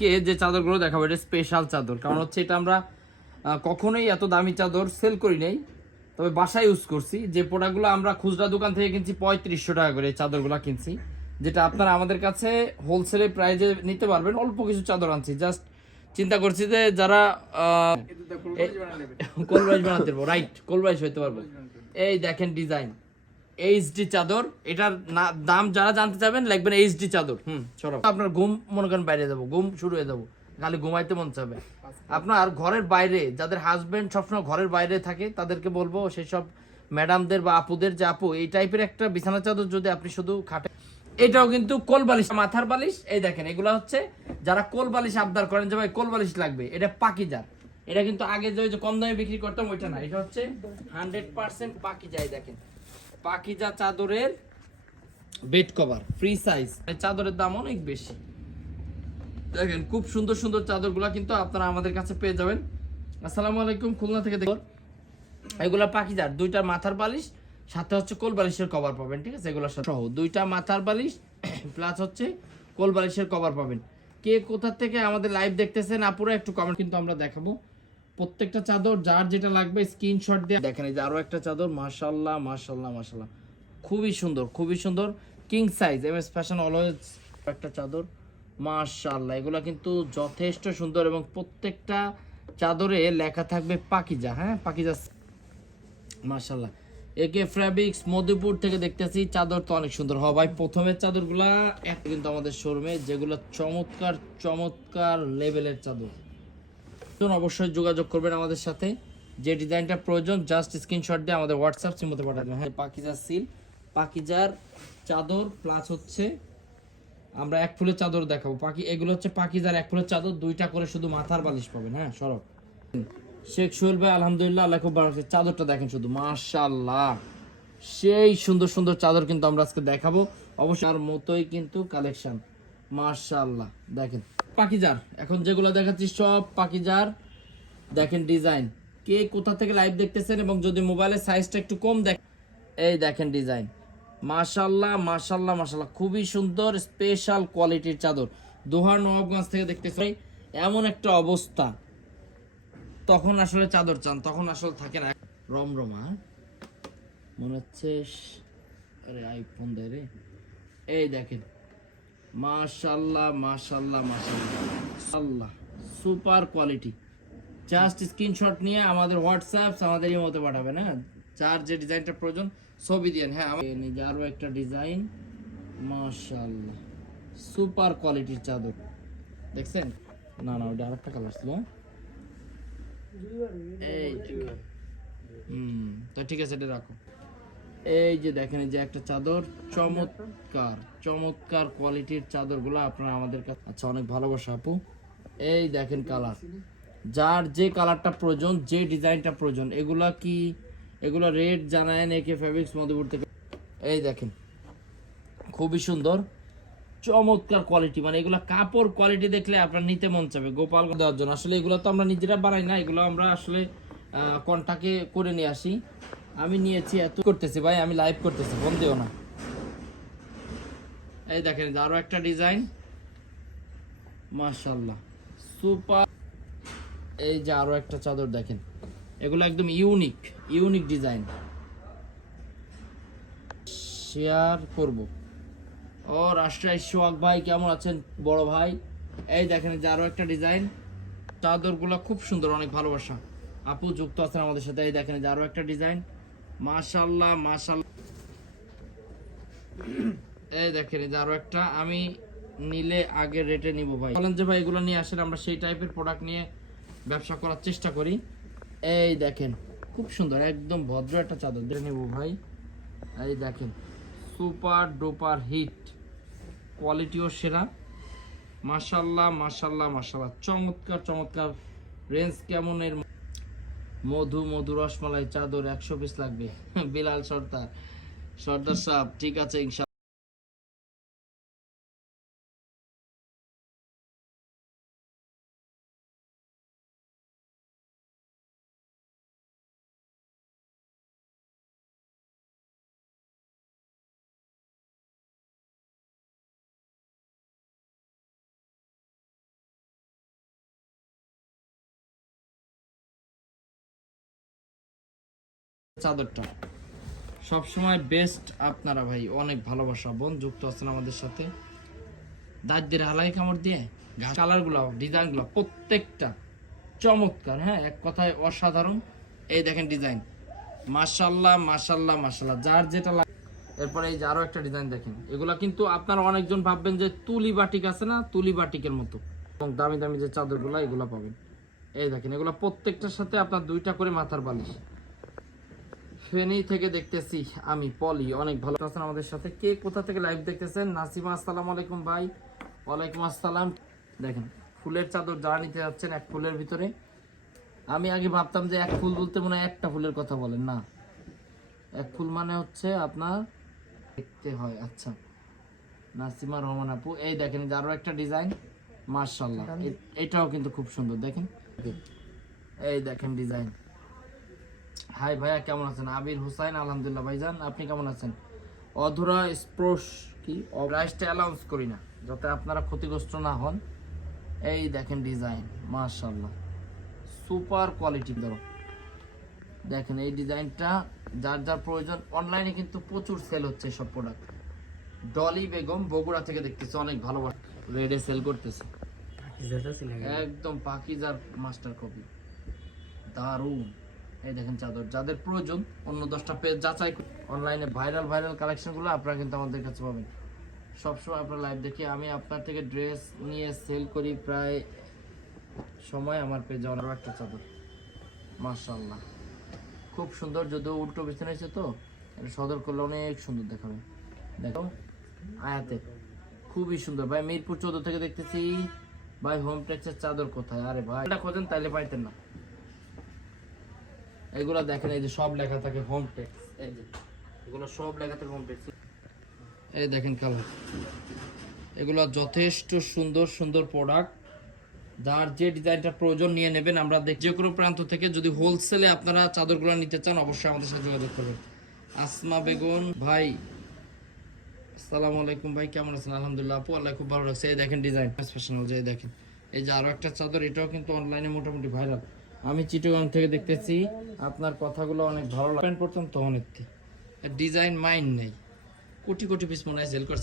কে যে চাদরগুলো দেখাবো এটা স্পেশাল চাদর। কারণ হচ্ছে এটা আমরা কখনোই এত দামি চাদর সেল করি নাই। তবে বাসায় ইউজ করছি। যে প্রোডাক্টগুলো আমরা খুচরা দোকান থেকে কিনছি পঁয়ত্রিশশো টাকা করে এই চাদরগুলো কিনছি। যেটা আপনারা আমাদের কাছে হোলসেলে প্রাইজে নিতে পারবেন। অল্প কিছু চাদর আনছি। জাস্ট চিন্তা করছি যে যারা কোলবাইশ বানাতে পারব। রাইট কোলবাইশ হইতে পারব। এই দেখেন ডিজাইন এইচডি চাদর, এটার দাম যারা জানতে চাবেন লিখবেন এইচডি চাদর। হুম সরব আপনার ঘুম, মনে করেন বাইরে যাব, ঘুম শুরু হয়ে যাব, খালি ঘুমাইতে মন চাবে আপনার ঘরের বাইরে, যাদের হাজবেন্ড সবসময় ঘরের বাইরে থাকে, তাদেরকে বলব সেই সব ম্যাডামদের বা আপুদের যে আপু, এই টাইপের একটা বিছানা চাদর যদি আপনি শুধু খাটে এটাও কিন্তু কোল বালিশ, মাথার বালিশ, এই দেখেন, এগুলো হচ্ছে যারা কোল বালিশ আবদার করেন, যে ভাই কোল বালিশ লাগবে, এটা পাকিজার এটা কিন্তু আগে যে কম দামে বিক্রি করতাম, ওইটা না, এটা হচ্ছে হান্ড্রেড পার্সেন্ট পাকি যায় দেখেন। পাকিজা চাদরের বেড কভার। Free size. এই চাদরের দাম অনেক বেশি। দেখেন খুব সুন্দর সুন্দর চাদরগুলো কিন্তু আপনারা আমাদের কাছে পেয়ে যাবেন। আসসালামু আলাইকুম খুলনা থেকে দেখুন এগুলা পাকিজার দুইটা মাথার বালিশ সাথে হচ্ছে কোল বালিশের কভার পাবেন ঠিক আছে? এগুলো সহ দুইটা মাথার বালিশ প্লাস হচ্ছে কোল বালিশের কভার পাবেন। কে কোথা থেকে আমাদের লাইভ দেখতেছেন আপুরা একটু কমেন্ট কিন্তু আমরা দেখাবো। প্রত্যেকটা চাদর, যার যেটা লাগবে স্ক্রিনশট দিয়ে দেখেন এই যে আরও একটা চাদর মাশাল্লাহ মাশাল্লাহ মাশাল্লাহ খুবই সুন্দর খুবই সুন্দর। King size M S fashion always একটা চাদর। মাশাল্লাহ এগুলো কিন্তু যথেষ্ট সুন্দর এবং প্রত্যেকটা চাদরে লেখা থাকবে পাকিজা হ্যাঁ? পাকিজা মাশাল্লাহ একে ফ্যাব্রিক্স মধুপুর থেকে দেখতেছি, চাদর তো অনেক সুন্দর। হয় ভাই, প্রথমের চাদরগুলা কিন্তু আমাদের শোরুমে যেগুলো চমৎকার চমৎকার লেভেলের চাদর। অবশ্যই যোগাযোগ করবেন আমাদের সাথে। যে ডিজাইনটা প্রয়োজন জাস্ট স্ক্রিনশট দিয়ে আমাদের হোয়াটসঅ্যাপ সিমতে পাঠাবেন হ্যাঁ। পাকিজার সিল পাকিজার চাদর প্লাস হচ্ছে আমরা এক ফুলের চাদর দেখাবো। পাকি, এগুলো হচ্ছে পাকিজার এক ফুলের চাদর, দুইটা করে শুধু মাথার বালিশ পাবেন হ্যাঁ সরব। শেখ সোহেল ভাই, আলহামদুলিল্লাহ, আল্লাহ খুব ভালো চাদরটা দেখেন শুধু মাশাল্লাহ সেই সুন্দর সুন্দর চাদর কিন্তু আমরা আজকে দেখাবো। অবশ্যই আর মতোই কিন্তু কালেকশন মাশাল্লাহ দেখেন। পাকিজার। এখন যেগুলো দেখাচ্ছি সব পাকিজার। দেখেন ডিজাইন। কে কোথা থেকে লাইভ দেখতেছেন এবং যদি মোবাইলের সাইজটা একটু কম দেখ এই দেখেন ডিজাইন। মাশাল্লাহ মাশাল্লাহ মাশাল্লাহ খুবই সুন্দর স্পেশাল কোয়ালিটির চাদর। দোহার নবাবগঞ্জ থেকে দেখতেছি। এমন একটা অবস্থা। তখন আসলে চাদর চান, তখন আসলে থাকে না। রমরমা মনে হচ্ছে আরে আইফোন দেয় রে। এই দেখেন। মাশাল্লাহ মাশাল্লাহ মাশাল্লাহ আল্লাহ, সুপার কোয়ালিটি। জাস্ট স্ক্রিনশট নিয়ে আমাদের হোয়াটসঅ্যাপ আমাদের মতো পাঠাবেন হ্যাঁ? যার যে ডিজাইনটা প্রয়োজন, ছবি দিয়েন হ্যাঁ? আমার এই যে আরও একটা ডিজাইন। মাশাল্লাহ সুপার কোয়ালিটির চাদর। দেখছেন? না না ওটা আরেকটা কালার ছিল হ্যাঁ? এই হুম, তো ঠিক আছে, এটা রাখো। এই যে দেখেন যে একটা চাদর, চমৎকার চমৎকার কোয়ালিটির চাদরগুলো আপনারা আমাদের কাছে আচ্ছা অনেক ভালোবাসা আপু। এই দেখেন কালার যার যে কালারটা প্রয়োজন, যে ডিজাইনটা প্রয়োজন, এগুলা কি এগুলো রেড জানায়েন একে ফেব্রিক্স মধুপুর থেকে এই দেখেন, খুবই সুন্দর, চমৎকার কোয়ালিটি মানে এগুলো কাপড় কোয়ালিটি দেখলে আপনার নিতে মন চাবে, গোপাল দেওয়ার জন্য। আসলে এগুলো তো আমরা নিজেরা বানাই না, এগুলো আমরা আসলে কন্টাকে করে নিয়ে আসি। আমি নিয়েছি, এত করতেছি ভাই, আমি লাইভ করতেছি ফোন দিও না। এই দেখেন আরও একটা ডিজাইন মাশাল্লাহ সুপার এই যে আরও একটা চাদর দেখেন, এগুলো একদম ইউনিক ইউনিক ডিজাইন শেয়ার করব। ও, রাজশাহী সোহাগ ভাই, কেমন আছেন? বড় ভাই। এই দেখেন যে আরও একটা ডিজাইন চাদরগুলো খুব সুন্দর, অনেক ভালোবাসা। আপু যুক্ত আছেন আমাদের সাথে, এই দেখেন যে আরও একটা ডিজাইন মাশাল্লাহ মাশাল্লাহ এই দেখেন, এই আরও একটা। আমি নিলে আগে রেটে নিব ভাই। বলেন যে ভাই, এগুলো নিয়ে আসেন আমরা সেই টাইপের প্রোডাক্ট নিয়ে ব্যবসা করার চেষ্টা করি। এই দেখেন, খুব সুন্দর, একদম ভদ্র একটা চাদর। দিয়ে নেব ভাই। এই দেখেন সুপার ডুপার হিট কোয়ালিটিও সেরা। মাশাল্লাহ মাশাল্লাহ মাশাল্লাহ চমৎকার চমৎকার। রেঞ্জ কেমন এর মধু মধু রসমালাই চাদর একশো পিস লাগবে। বিলাল সর্দার। সর্দার সাহেব ঠিক আছে চাদরটা। সবসময় বেস্ট আপনারা ভাই, অনেক ভালোবাসা। বোন, যুক্ত আছেন আমাদের সাথে। দাঁত দিয়ে হালাই কামড় দিয়ে কালারগুলো, ডিজাইনগুলো প্রত্যেকটা চমৎকার হ্যাঁ? এক কথায় অসাধারণ। এই দেখেন ডিজাইন মাশাল্লাহ মাশাল্লাহ মাশাল্লাহ। যার যেটা লাগে এরপরে এই যে আরও একটা ডিজাইন দেখেন। এগুলা কিন্তু আপনারা অনেকজন ভাববেন যে তুলি বাটিক আছে না? তুলি বাটিকের মতো। এবং দামি দামি যে চাদরগুলো, এগুলা পাবেন। এই দেখেন, এগুলা প্রত্যেকটার সাথে আপনার দুইটা করে মাথার বালিশ। ফেনী থেকে দেখতেছি আমি পলি অনেক ভালো আছেন আমাদের সাথে। কে কোথা থেকে লাইভ দেখতেছেন? নাসিমা আসসালামু আলাইকুম ভাই। ওয়ালাইকুম আসসালাম। দেখেন ফুলের চাদর যারা নিতে যাচ্ছেন এক ফুলের ভিতরে। আমি আগে ভাবতাম যে এক ফুল বলতে মনে হয় একটা ফুলের কথা বলেন না। এক ফুল মানে হচ্ছে আপনার দেখতে হয়। আচ্ছা নাসিমা রহমান আপু এই দেখেন যে আরও একটা ডিজাইন মার্শাল্লাহ এটাও কিন্তু খুব সুন্দর দেখেন। এই দেখেন ডিজাইন হাই ভাইয়া কেমন আছেন? আবির হুসাইন আলহামদুলিল্লাহ ভাইজান আপনি কেমন আছেন? অধুরা স্প্রোশ কি? প্রাইসটা অ্যালাউন্স করি না যাতে আপনারা ক্ষতিগ্রস্ত না হন। এই দেখেন ডিজাইন মার্শাল্লাহ সুপার কোয়ালিটি ধরো। দেখেন এই ডিজাইনটা যার যার প্রয়োজন অনলাইনে কিন্তু প্রচুর সেল হচ্ছে সব প্রোডাক্ট ডলি বেগম বগুড়া থেকে দেখতেছে অনেক ভালো রেডে সেল করতেছে। একদম পাকিজার মাস্টার কপি দারুণ। এই দেখেন চাদর। যাদের প্রয়োজন, অন্য দশটা পেজ যাচাই অনলাইনে ভাইরাল ভাইরাল কালেকশনগুলো আপনারা কিন্তু আমাদের কাছে পাবেন। সবসময় আপনার লাইভ দেখি আমি আপনার থেকে ড্রেস নিয়ে সেল করি প্রায় সময় আমার পেজে আরও একটা চাদর। মার্শাল্লাহ খুব সুন্দর, যদিও উল্টো বিছানা হয়েছে তো সদর করলে অনেক সুন্দর দেখাবে। দেখো, আয়াতে। খুবই সুন্দর। ভাই, মিরপুর চৌদ্দ থেকে দেখতেছি, ভাই হোম টেক্সের চাদর কোথায়? আরে ভাই, এটা খোঁজেন, তাইলে পাইতেন না। এগুলো দেখেন এই যে সব লেখা থাকে হোম টেক্স এই যে এগুলো সব লেখা থাকে হোম টেক্স এই দেখেন কালার এগুলো যথেষ্ট সুন্দর সুন্দর প্রোডাক্ট যার যে ডিজাইনটা প্রয়োজন নিয়ে নেবেন আমরা দেখ। যে কোনো প্রান্ত থেকে যদি হোলসেলে আপনারা চাদরগুলো নিতে চান অবশ্যই আমাদের সাথে যোগাযোগ করবেন। আসমা বেগুন ভাই আসসালামু আলাইকুম ভাই কেমন আছেন? আলহামদুলিল্লাহ আপু আল্লাহ খুব ভালো লাগছে এই দেখেন ডিজাইন প্রফেশনাল যে দেখেন। এই যে আরও একটা চাদর এটাও কিন্তু অনলাইনে মোটামুটি ভাইরাল আমি চিটগাং থেকে দেখতেছি আপনার কথাগুলো অনেক ভালো লাগে প্রথম তহনিত ডিজাইন মাইন্ড নেই। কোটি কোটি পিস মনে হয় সেল করছে।